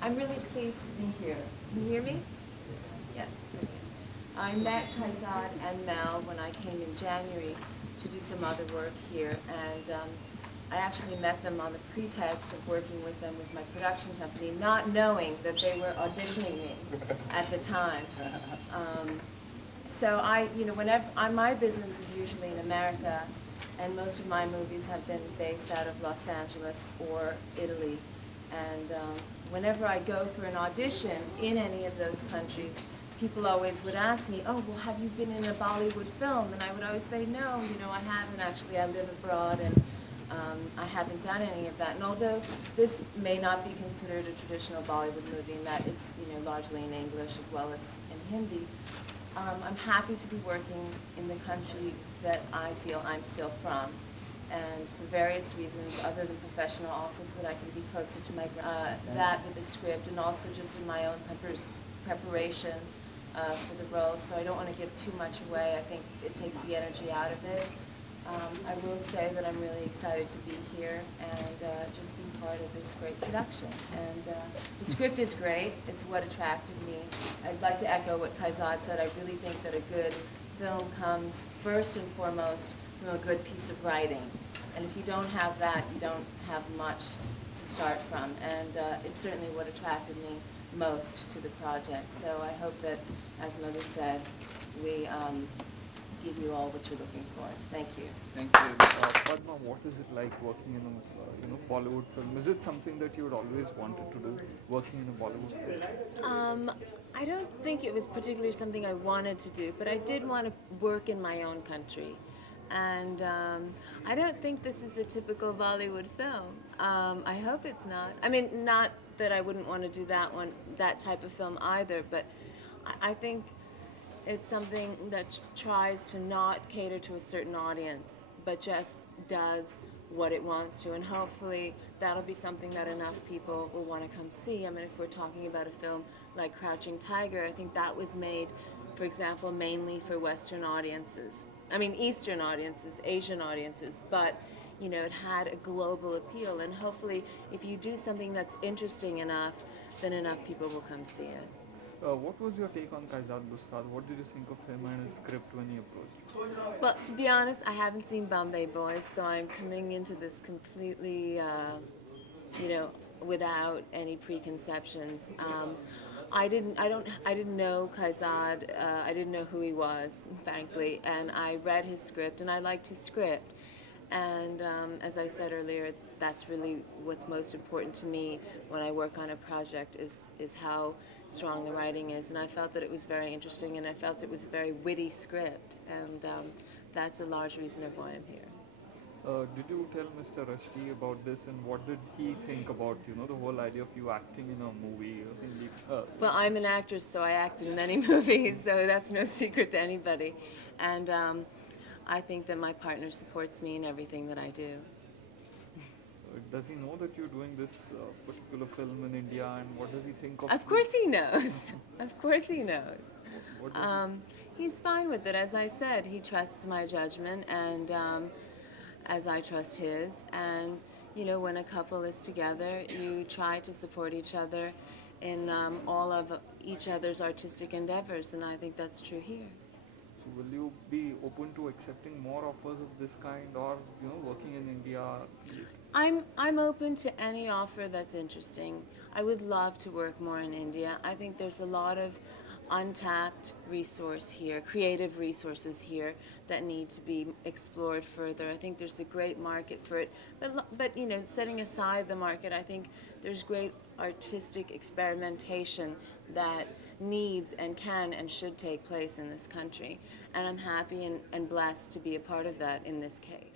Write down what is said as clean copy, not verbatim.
I'm really pleased to be here. Can you hear me? Yes. I met Kaizad and Mel when I came in January to do some other work here, and I actually met them on the pretext of working with them with my production company, not knowing that they were auditioning me at the time. So my business is usually in America, and most of my movies have been based out of Los Angeles or Italy. And whenever I go for an audition in any of those countries, people always would ask me, oh, well, have you been in a Bollywood film? And I would always say, no, I haven't actually. I live abroad, and I haven't done any of that. And although this may not be considered a traditional Bollywood movie in that it's largely in English as well as in Hindi, I'm happy to be working in the country that I feel I'm still from. And for various reasons, other than professional, also so that I can be closer to my that with the script, and also just in my own preparation for the role. So I don't want to give too much away. I think it takes the energy out of it. I will say that I'm really excited to be here and just be part of this great production. And the script is great. It's what attracted me. I'd like to echo what Kaizad said. I really think that a good film comes first and foremost from a good piece of writing. And if you don't have that, you don't have much to start from. And it's certainly what attracted me most to the project. So I hope that, as Mother said, we give you all what you're looking for. Thank you. Thank you. Padma, what is it like working in a Bollywood film? Is it something that you had always wanted to do, working in a Bollywood film? I don't think it was particularly something I wanted to do, but I did want to work in my own country. And I don't think this is a typical Bollywood film. I hope it's not. I mean, not that I wouldn't want to do that type of film either, but I think it's something that tries to not cater to a certain audience, but just does what it wants to. And hopefully that'll be something that enough people will want to come see. I mean, if we're talking about a film like Crouching Tiger, I think that was made, for example, mainly for Western audiences. I mean, Eastern audiences, Asian audiences, but it had a global appeal. And hopefully, if you do something that's interesting enough, then enough people will come see it. What was your take on Kaizad Bustad? What did you think of him and his script when he approached? Well, to be honest, I haven't seen Bombay Boys, so I'm coming into this completely, without any preconceptions. I didn't know Kaizad. I didn't know who he was, frankly, and I read his script, and I liked his script. And as I said earlier, that's really what's most important to me when I work on a project is how strong the writing is. And I felt that it was very interesting, and I felt it was a very witty script, and that's a large reason of why I'm here. Did you tell Mr. Rushdie about this, and what did he think about the whole idea of you acting in a movie? Well, I'm an actress, so I act in many movies, so that's no secret to anybody. And I think that my partner supports me in everything that I do. Does he know that you're doing this particular film in India, and what does he think of? Of course he knows. Of course he knows. What does He's fine with it. As I said, he trusts my judgment, and as I trust his. And when a couple is together, you try to support each other in all of each other's artistic endeavors, and I think that's true here. So will you be open to accepting more offers of this kind, or working in India? I'm open to any offer that's interesting. I would love to work more in India. I think there's a lot of untapped resource here, creative resources here that need to be explored further. I think there's a great market for it. But setting aside the market, I think there's great artistic experimentation that needs and can and should take place in this country. And I'm happy and blessed to be a part of that in this case.